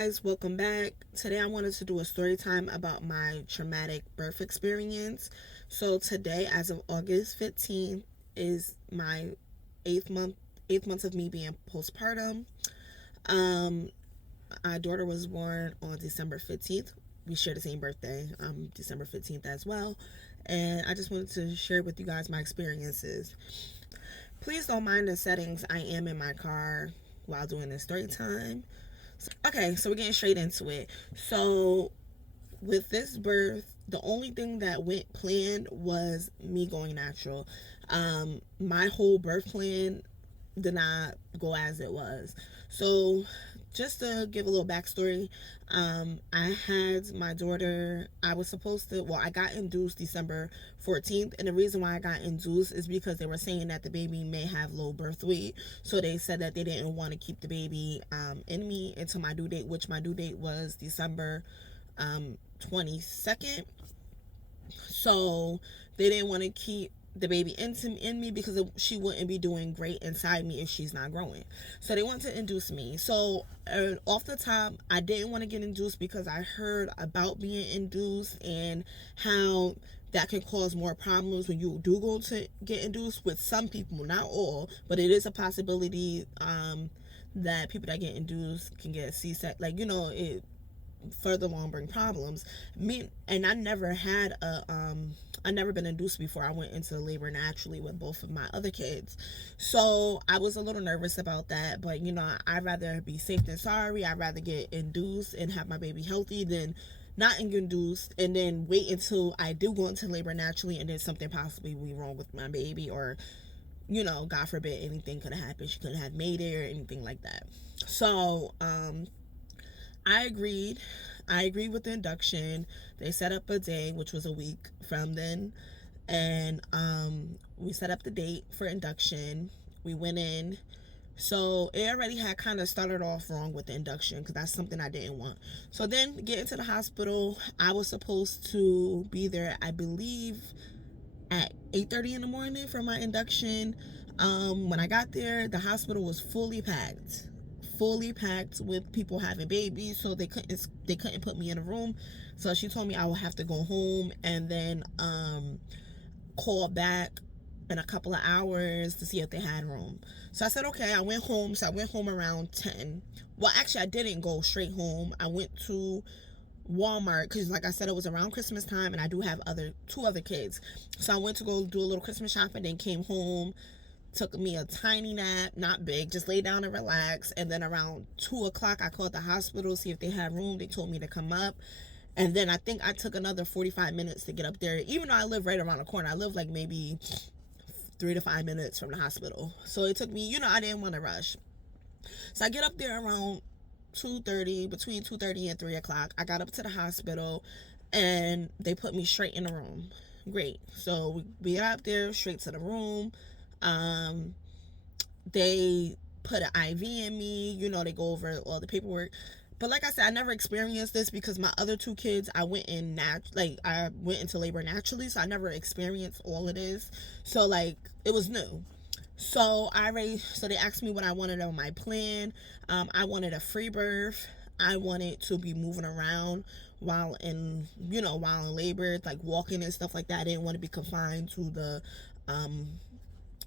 Guys, welcome back. Today I wanted to do a story time about my traumatic birth experience. So today, as of August 15th, is my eighth month eighth month of me being postpartum. Um my daughter was born on December 15th. We share the same birthday. December 15th as well. And I just wanted to share with you guys my experiences. Please don't mind the settings. I am in my car while doing this story time. Okay, so we're getting straight into it. So with this birth, the only thing that went planned was me going natural. My whole birth plan did not go as it was. So, just to give a little backstory, I had my daughter. I was supposed to, well, I got induced December 14th. And the reason why I got induced is because they were saying that the baby may have low birth weight. So, they said that they didn't want to keep the baby in me until my due date, which my due date was December 22nd. So they didn't want to keep the baby in me because she wouldn't be doing great inside me if she's not growing. So they wanted to induce me. So off the top, I didn't want to get induced because I heard about being induced and how that can cause more problems when you do go to get induced with some people, not all, but it is a possibility that people that get induced can get C-section. Like, it further long bring problems. Me and I never been induced before. I went into labor naturally with both of my other kids. So I was a little nervous about that, but I'd rather be safe than sorry. I'd rather get induced and have my baby healthy than not induced and then wait until I do go into labor naturally and then something possibly be wrong with my baby, or God forbid, anything could have happened. She couldn't have made it or anything like that. So I agreed. I agreed with the induction. They set up a day, which was a week from then, and we set up the date for induction. We went in. So it already had kind of started off wrong with the induction because that's something I didn't want. So then getting to the hospital, I was supposed to be there, I believe, at 8:30 in the morning for my induction. When I got there, the hospital was fully packed with people having babies, so they couldn't put me in a room. So she told me I would have to go home and then call back in a couple of hours to see if they had room. So I said okay. I went home. So I went home around 10. Well, actually, I didn't go straight home. I went to Walmart because, like I said, it was around Christmas time, and I do have two other kids. So I went to go do a little Christmas shopping, then came home, took me a tiny nap, not big, just lay down and relax. And then around 2 o'clock, I called the hospital, see if they had room. They told me to come up. And then I think I took another 45 minutes to get up there, even though I live right around the corner. I live like maybe 3 to 5 minutes from the hospital. So it took me, I didn't want to rush. So I get up there around 2:30, between 2:30 and 3 o'clock. I got up to the hospital and they put me straight in the room. Great. So we got up there straight to the room. Um, they put an IV in me. They go over all the paperwork. But like I said, I never experienced this because my other two kids, I went into labor naturally, so I never experienced all of this. So like it was new. So they asked me what I wanted on my plan. I wanted a free birth. I wanted to be moving around while in labor, like walking and stuff like that. I didn't want to be confined to um,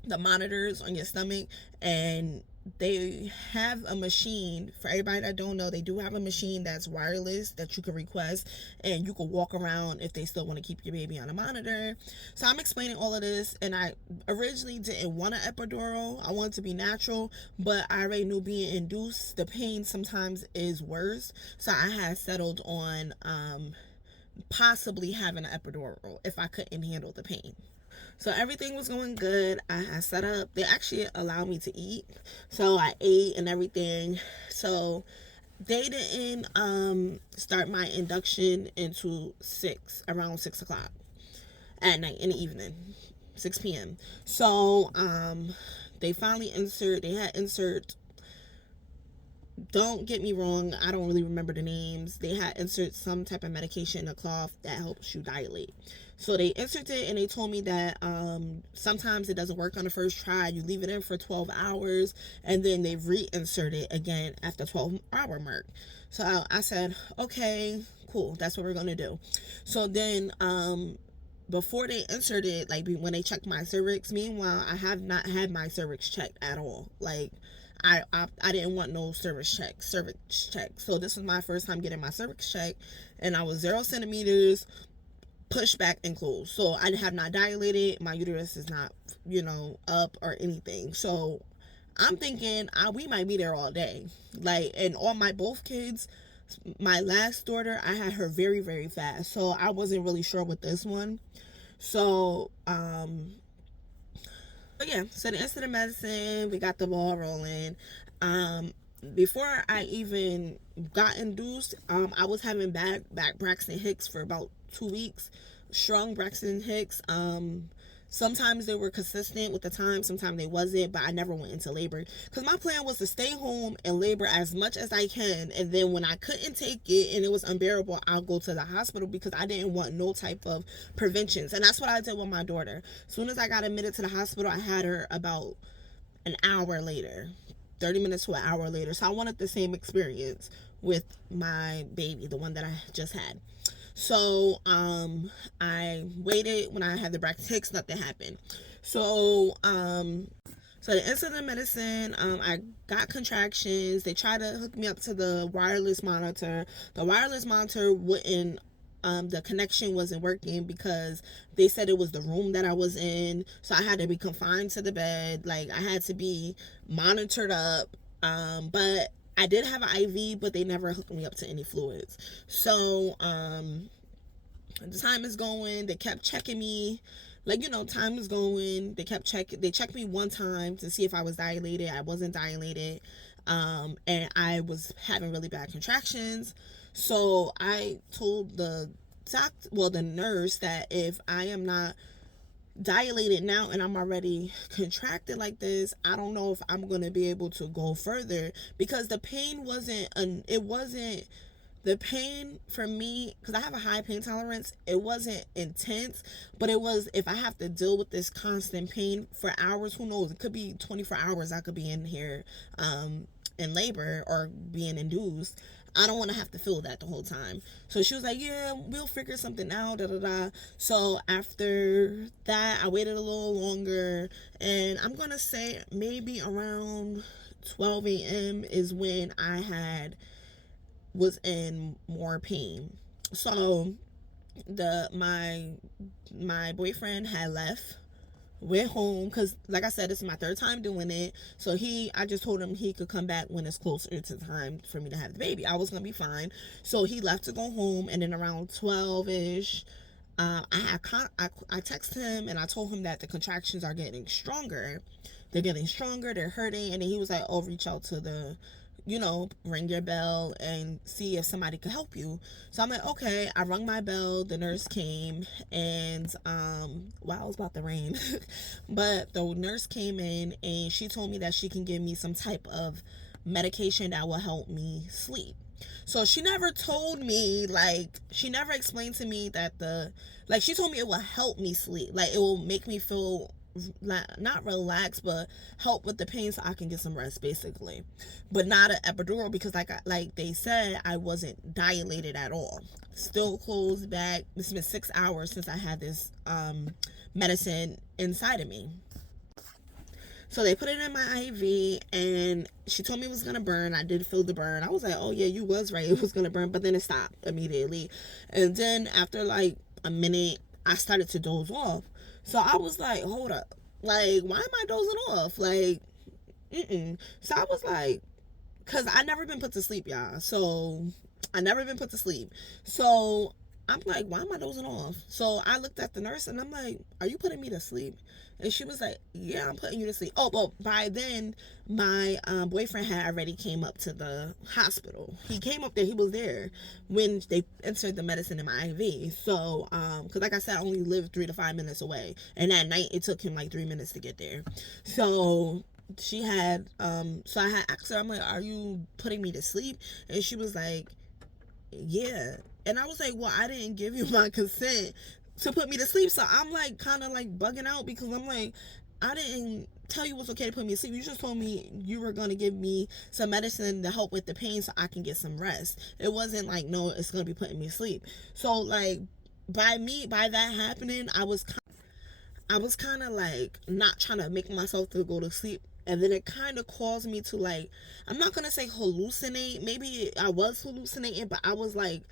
the monitors on your stomach. And they have a machine, for everybody that don't know, they do have a machine that's wireless that you can request, and you can walk around if they still want to keep your baby on a monitor. So I'm explaining all of this, and I originally didn't want an epidural. I wanted to be natural, but I already knew being induced, the pain sometimes is worse. So I had settled on possibly having an epidural if I couldn't handle the pain. So everything was going good. I set up. They actually allowed me to eat, so I ate and everything. So they didn't start my induction into around 6 o'clock at night in the evening, 6 p.m. So they finally insert. They had insert don't get me wrong, I don't really remember the names. They had inserted some type of medication in a cloth that helps you dilate. So they inserted it and they told me that sometimes it doesn't work on the first try. You leave it in for 12 hours and then they reinsert it again after 12-hour mark. So I said, okay, cool. That's what we're going to do. So then before they inserted, like when they checked my cervix, meanwhile, I have not had my cervix checked at all. Like, I didn't want no cervix check. So this was my first time getting my cervix checked, and I was 0 centimeters, pushed back and closed. So I have not dilated. My uterus is not, up or anything. So I'm thinking we might be there all day. Like, and all my both kids, my last daughter, I had her very, very fast. So I wasn't really sure with this one. So, but yeah, so the instant medicine, we got the ball rolling. Before I even got induced, I was having back Braxton Hicks for about 2 weeks. Strong Braxton Hicks. Sometimes they were consistent with the time, sometimes they wasn't, but I never went into labor because my plan was to stay home and labor as much as I can, and then when I couldn't take it and it was unbearable, I'll go to the hospital because I didn't want no type of preventions. And that's what I did with my daughter. As soon as I got admitted to the hospital, I had her about an hour later, 30 minutes to an hour later. So I wanted the same experience with my baby, the one that I just had. So I waited. When I had the Braxton Hicks, nothing happened. So the insulin medicine, I got contractions. They tried to hook me up to the wireless monitor. The wireless monitor wouldn't, the connection wasn't working because they said it was the room that I was in. So I had to be confined to the bed. Like, I had to be monitored up. But I did have an IV, but they never hooked me up to any fluids. So the time is going. They kept checking me. Like, time is going. They kept checking. They checked me one time to see if I was dilated. I wasn't dilated. And I was having really bad contractions. So I told the nurse, that if I am not dilated now and I'm already contracted like this, I don't know if I'm going to be able to go further, because the pain wasn't the pain for me, because I have a high pain tolerance, it wasn't intense, but it was, if I have to deal with this constant pain for hours, who knows, it could be 24 hours I could be in here in labor or being induced. I don't want to have to feel that the whole time. So she was like, yeah, we'll figure something out, da da da. So after that, I waited a little longer, and I'm going to say maybe around 12 a.m. is when I was in more pain. So my boyfriend had left, went home, because like I said, this is my third time doing it. So I just told him he could come back when it's closer to time for me to have the baby. I was gonna be fine. So he left to go home, and then around 12ish, I texted him and I told him that the contractions are getting stronger. They're getting stronger, they're hurting, and then he was like, oh, reach out to the, ring your bell and see if somebody could help you. So I'm like, okay. I rung my bell, the nurse came, and wow, it was about to rain. But the nurse came in and she told me that she can give me some type of medication that will help me sleep. So she never told me, she never explained to me that she told me it will help me sleep. Like, it will make me feel not relaxed, but help with the pain so I can get some rest, basically. But not an epidural, because like they said, I wasn't dilated at all. Still closed back. It's been 6 hours since I had this medicine inside of me. So they put it in my IV, and she told me it was going to burn. I did feel the burn. I was like, oh yeah, you was right, it was going to burn. But then it stopped immediately. And then after like a minute, I started to doze off. So I was like, hold up. Like, why am I dozing off? Like, So I was like, because I never been put to sleep, y'all. So I never been put to sleep. So I'm like, why am I dozing off? So I looked at the nurse and I'm like, are you putting me to sleep? And she was like, yeah, I'm putting you to sleep. Oh, well, by then, my boyfriend had already came up to the hospital. He came up there. He was there when they inserted the medicine in my IV. So, because like I said, I only lived 3 to 5 minutes away. And that night, it took him like 3 minutes to get there. So she had so I had asked her, I'm like, are you putting me to sleep? And she was like, yeah. And I was like, well, I didn't give you my consent to put me to sleep. So I'm like kind of like bugging out because I'm like, I didn't tell you it was okay to put me to sleep. You just told me you were going to give me some medicine to help with the pain so I can get some rest. It wasn't like, no, it's going to be putting me to sleep. So like by that happening, I was kind of like not trying to make myself to go to sleep. And then it kind of caused me to like, I'm not going to say hallucinate. Maybe I was hallucinating, but I was like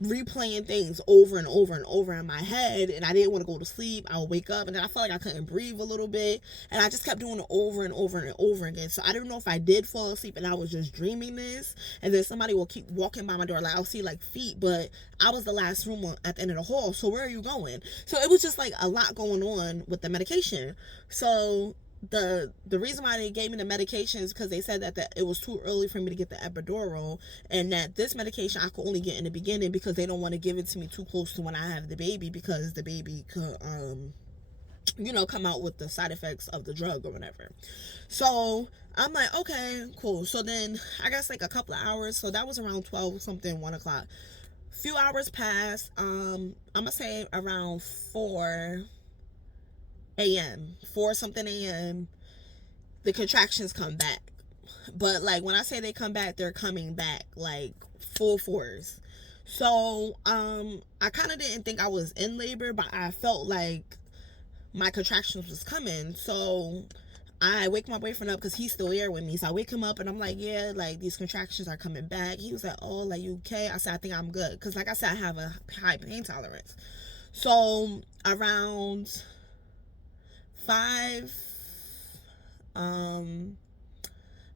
replaying things over and over and over in my head. And I didn't want to go to sleep. I would wake up and then I felt like I couldn't breathe a little bit. And I just kept doing it over and over and over again. So I didn't know if I did fall asleep and I was just dreaming this. And then somebody will keep walking by my door. Like I'll see like feet, but I was the last room at the end of the hall. So where are you going? So it was just like a lot going on with the medication. So the reason why they gave me the medication is because they said that it was too early for me to get the epidural, and that this medication I could only get in the beginning because they don't want to give it to me too close to when I have the baby, because the baby could come out with the side effects of the drug or whatever. So I'm like, okay, cool. So then I guess like a couple of hours, so that was around 12 something, 1 o'clock. Few hours passed. I'm gonna say around 4 a.m. 4 something a.m. the contractions come back. But like when I say they come back, they're coming back like full force. So I kind of didn't think I was in labor, but I felt like my contractions was coming. So I wake my boyfriend up because he's still there with me. So I wake him up and I'm like, yeah, like these contractions are coming back. He was like, oh, like you okay? I said, I think I'm good, because like I said, I have a high pain tolerance. So around 5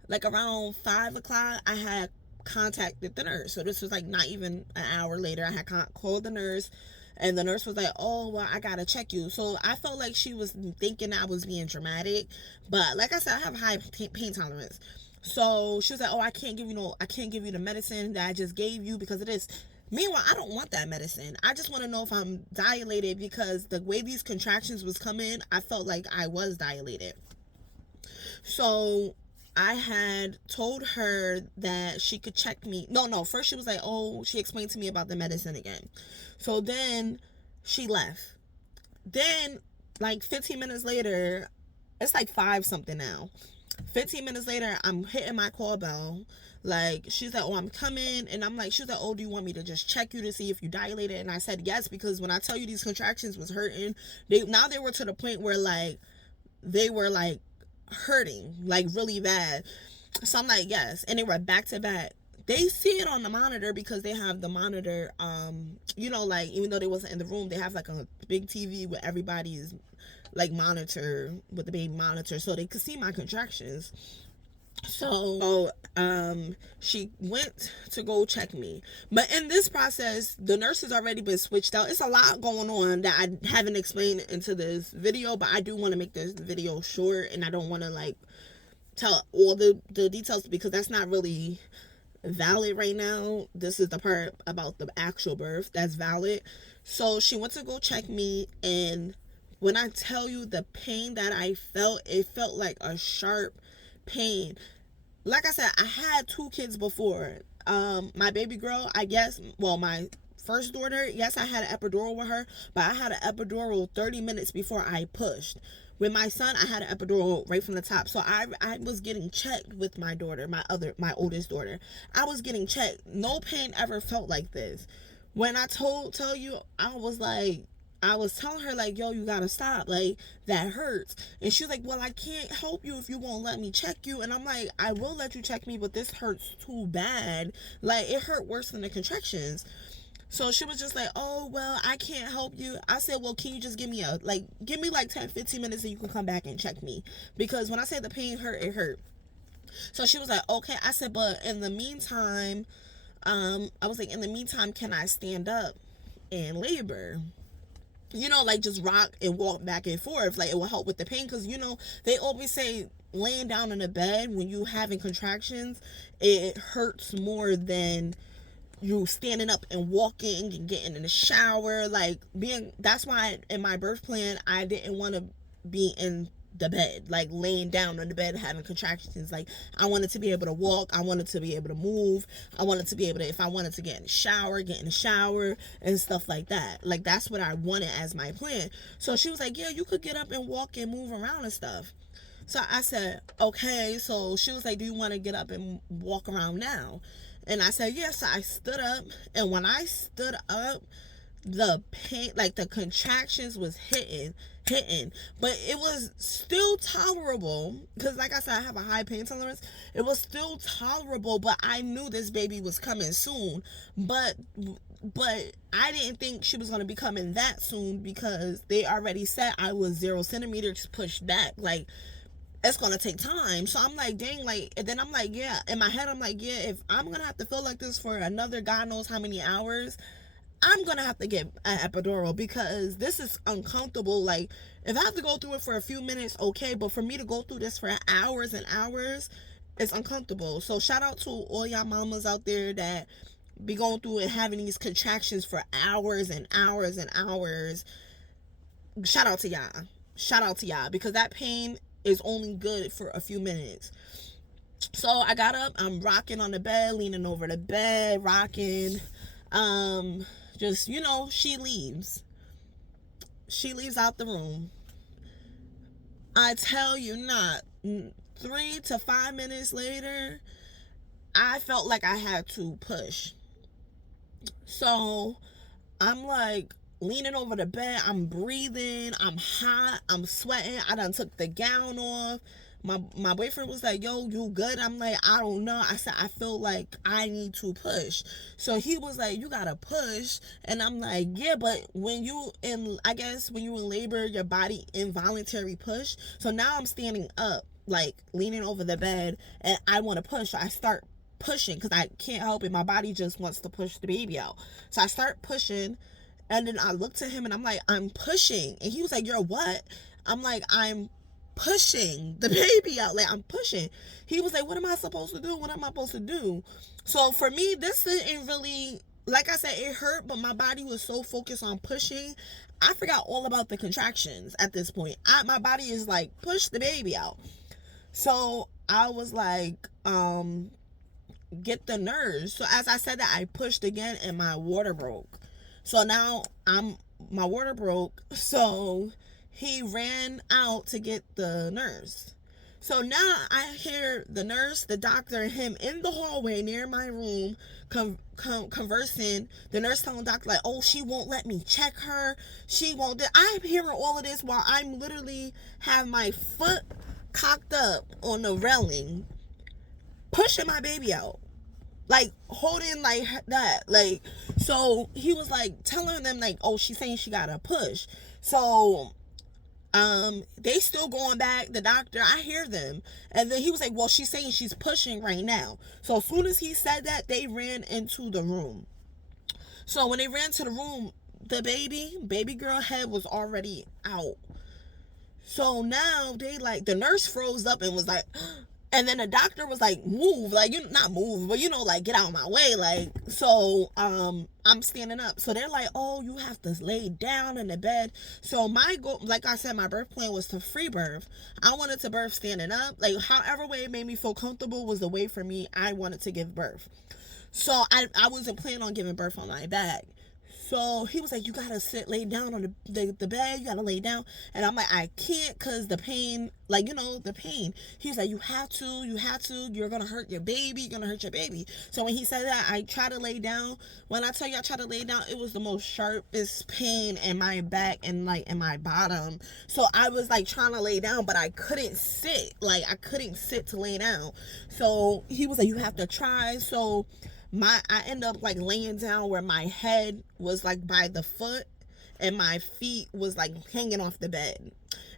like around 5 o'clock I had contacted the nurse. So this was like not even an hour later. I had called the nurse, and the nurse was like, oh well, I gotta check you. So I felt like she was thinking I was being dramatic, but like I said, I have high pain tolerance. So she was like, oh, I can't give you the medicine that I just gave you because of this. Meanwhile, I don't want that medicine. I just want to know if I'm dilated, because the way these contractions was coming, I felt like I was dilated. So I had told her that she could check me. No. First she was like, oh, she explained to me about the medicine again. So then she left. Then like 15 minutes later, it's like 5 something now. 15 minutes later, I'm hitting my call bell. Like, she's like, oh, I'm coming. And I'm like, she's like, oh, do you want me to just check you to see if you dilated? And I said yes, because when I tell you these contractions was hurting, they were to the point where like they were like hurting like really bad. So I'm like, yes. And they were back to back. They see it on the monitor because they have the monitor, like even though they wasn't in the room, they have like a big TV with everybody's like monitor, with the baby monitor, so they could see my contractions. So she went to go check me, but in this process the nurse has already been switched out. It's a lot going on that I haven't explained into this video, but I do want to make this video short, and I don't want to like tell all the details because that's not really valid right now. This is the part about the actual birth that's valid. So she went to go check me, and when I tell you the pain that I felt, it felt like a sharp pain. Like I said, I had 2 kids before. My baby girl, my first daughter, yes, I had an epidural with her, but I had an epidural 30 minutes before I pushed. With my son, I had an epidural right from the top. So I was getting checked with my daughter, my oldest daughter. I was getting checked. No pain ever felt like this. When I tell you, I was telling her like, yo, you gotta stop, like that hurts. And she was like, well, I can't help you if you won't let me check you. And I'm like, I will let you check me, but this hurts too bad. Like it hurt worse than the contractions. So she was just like, oh, well, I can't help you. I said, well, can you just give me like 10, 15 minutes and you can come back and check me? Because when I said the pain hurt, it hurt. So she was like, okay. I said, but in the meantime, I was like, in the meantime, can I stand up and labor? Like just rock and walk back and forth. Like it will help with the pain. Because, they always say laying down in a bed when you having contractions, it hurts more than you standing up and walking and getting in the shower. That's why in my birth plan I didn't want to be in the bed, like laying down on the bed having contractions. Like I wanted to be able to walk, I wanted to be able to move, I wanted to be able to, if I wanted to get in the shower, get in the shower and stuff like that. Like that's what I wanted as my plan. So she was like, yeah, you could get up and walk and move around and stuff. So I said, okay. So she was like, do you want to get up and walk around now? And I said, yes. So I stood up, and when I stood up, the pain, like the contractions was hitting, but it was still tolerable because, like I said, I have a high pain tolerance. It was still tolerable, but I knew this baby was coming soon. But I didn't think she was going to be coming that soon because they already said I was 0 centimeters pushed back. Like, it's gonna take time. So I'm like, dang, like, and then I'm like, yeah, in my head I'm like, yeah, if I'm gonna have to feel like this for another God knows how many hours, I'm gonna have to get an epidural because this is uncomfortable. Like, if I have to go through it for a few minutes, okay, but for me to go through this for hours and hours, it's uncomfortable. So shout out to all y'all mamas out there that be going through and having these contractions for hours and hours and hours. Shout out to y'all. Shout out to y'all because that pain is only good for a few minutes. So I got up, I'm rocking on the bed, leaning over the bed, rocking. Just, she leaves. She leaves out the room. I tell you not, 3 to 5 minutes later, I felt like I had to push. So I'm like leaning over the bed, I'm breathing, I'm hot, I'm sweating, I done took the gown off. My boyfriend was like, yo, you good? I'm like, I don't know. I said, I feel like I need to push. So he was like, you gotta push. And I'm like, yeah, but when you in labor, your body involuntary push. So now I'm standing up, like leaning over the bed, and I want to push. So I start pushing because I can't help it. My body just wants to push the baby out. So I start pushing, and then I looked at him and I'm like, I'm pushing. And he was like, you're what? I'm like, I'm pushing the baby out. Like, I'm pushing. He was like, what am I supposed to do? What am I supposed to do? So for me, this didn't really, like I said, it hurt, but my body was so focused on pushing, I forgot all about the contractions at this point. My body is like, push the baby out. So I was like, get the nurse. So as I said that, I pushed again and my water broke. So now my water broke. So he ran out to get the nurse. So now I hear the nurse, the doctor, and him in the hallway near my room conversing. The nurse telling the doctor, like, oh, she won't let me check her. She won't. I'm hearing all of this while I'm literally have my foot cocked up on the railing, pushing my baby out. Like, holding like that. Like, so he was like telling them, like, oh, she's saying she gotta push. So they still going back, the doctor, I hear them. And then he was like, well, she's saying she's pushing right now. So as soon as he said that, they ran into the room. So when they ran to the room, the baby girl head was already out. So now the nurse froze up and was like, and then the doctor was like, move, like, not move, but like, get out of my way. Like, so I'm standing up. So they're like, oh, you have to lay down in the bed. So my goal, like I said, my birth plan was to free birth. I wanted to birth standing up. Like, however way it made me feel comfortable was the way for me I wanted to give birth. So I wasn't planning on giving birth on my back. So he was like, you gotta lay down on the bed, you gotta lay down. And I'm like, I can't because the pain, like, the pain. He was like, you have to, you're gonna hurt your baby, So when he said that, I tried to lay down. When I tell you I tried to lay down, it was the most sharpest pain in my back and like in my bottom. So I was like trying to lay down, but I couldn't sit. Like, I couldn't sit to lay down. So he was like, you have to try. So I end up like laying down where my head was like by the foot and my feet was like hanging off the bed,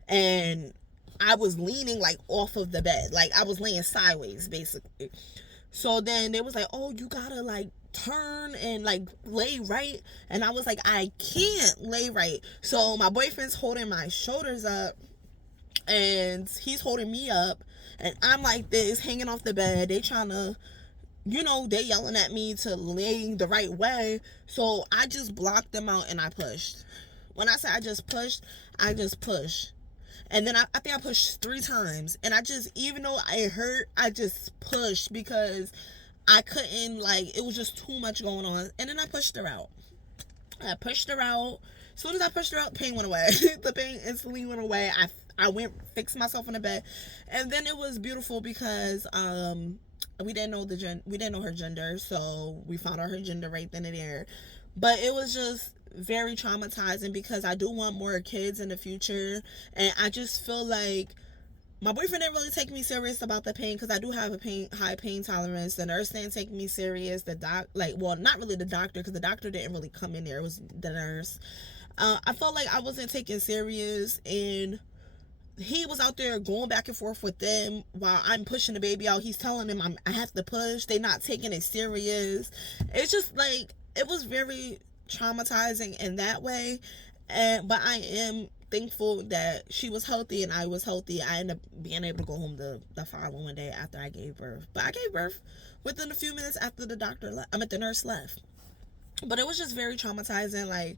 and I was leaning like off of the bed, like I was laying sideways basically. So then they was like, oh, you gotta like turn and like lay right, and I was like, I can't lay right. So my boyfriend's holding my shoulders up and he's holding me up, and I'm like this hanging off the bed. They trying to, they yelling at me to lay the right way. So I just blocked them out and I pushed. When I say I just pushed, And then I think I pushed 3 times, and I just, even though it hurt, I just pushed because I couldn't, like, it was just too much going on. And then I pushed her out. I pushed her out. As soon as I pushed her out, pain went away. The pain instantly went away. I went, fixed myself in the bed, and then it was beautiful because we didn't know we didn't know her gender, so we found out her gender right then and there. But it was just very traumatizing because I do want more kids in the future, and I just feel like my boyfriend didn't really take me serious about the pain because I do have a high pain tolerance. The nurse didn't take me serious. Well, not really the doctor, because the doctor didn't really come in there. It was the nurse. I felt like I wasn't taken serious, and he was out there going back and forth with them while I'm pushing the baby out. He's telling them I have to push. They're not taking it serious. It's just like, it was very traumatizing in that way. But I am thankful that she was healthy and I was healthy. I ended up being able to go home the following day after I gave birth. But I gave birth within a few minutes after the nurse left. But it was just very traumatizing. Like,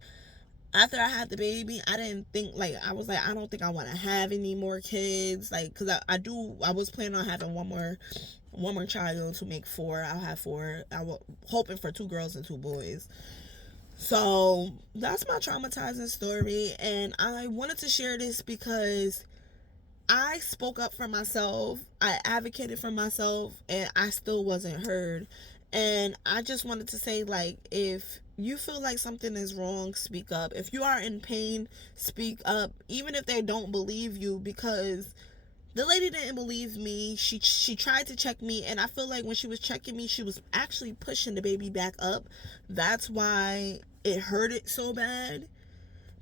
after I had the baby, I didn't think, like, I was like, I don't think I want to have any more kids, like, because I was planning on having one more child to make 4. I'll have 4. I was hoping for 2 girls and 2 boys. So that's my traumatizing story, and I wanted to share this because I spoke up for myself, I advocated for myself, and I still wasn't heard. And I just wanted to say, like, if you feel like something is wrong, speak up. If you are in pain, speak up, even if they don't believe you, because the lady didn't believe me. She tried to check me, and I feel like when she was checking me, she was actually pushing the baby back up. That's why it hurted so bad,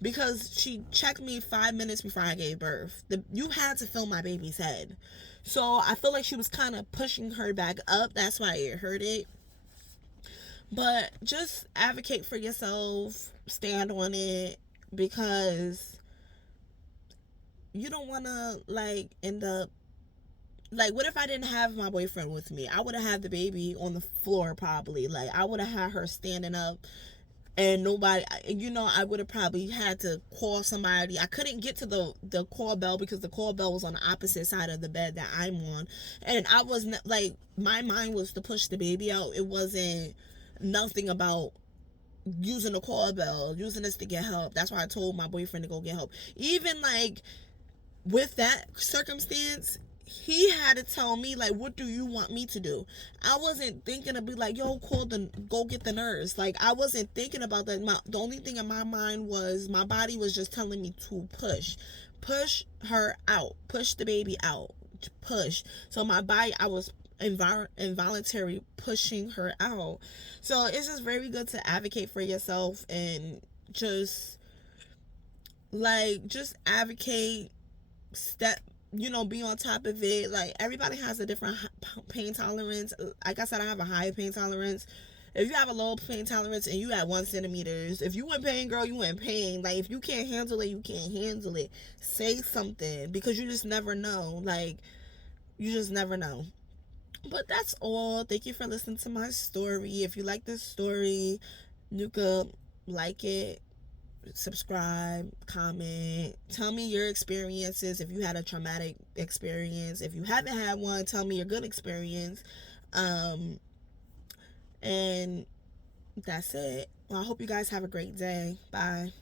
because she checked me 5 minutes before I gave birth. You had to feel my baby's head. So I feel like she was kind of pushing her back up. That's why it hurted. But just advocate for yourself, stand on it, because you don't want to, like, end up, like, what if I didn't have my boyfriend with me? I would have had the baby on the floor probably. Like, I would have had her standing up, and nobody, I would have probably had to call somebody. I couldn't get to the call bell because the call bell was on the opposite side of the bed that I'm on. And I wasn't, like, my mind was to push the baby out. It wasn't nothing about using the call bell, using this to get help. That's why I told my boyfriend to go get help. Even, like, with that circumstance, he had to tell me, like, what do you want me to do? I wasn't thinking to be like, yo, go get the nurse. Like, I wasn't thinking about that. The only thing in my mind was my body was just telling me to push her out, push the baby out, push. So my body, I was involuntary pushing her out. So it's just very good to advocate for yourself and just advocate, be on top of it. Like, everybody has a different pain tolerance. Like I said, I have a high pain tolerance. If you have a low pain tolerance and you at 1 centimeters, if you in pain, girl, you in pain. Like, if you can't handle it, you can't handle it. Say something, because you just never know. Like, you just never know. But that's all. Thank you for listening to my story. If you like this story, you could like it, subscribe, comment, tell me your experiences. If you had a traumatic experience, if you haven't had one, tell me your good experience. And that's it. Well, I hope you guys have a great day. Bye.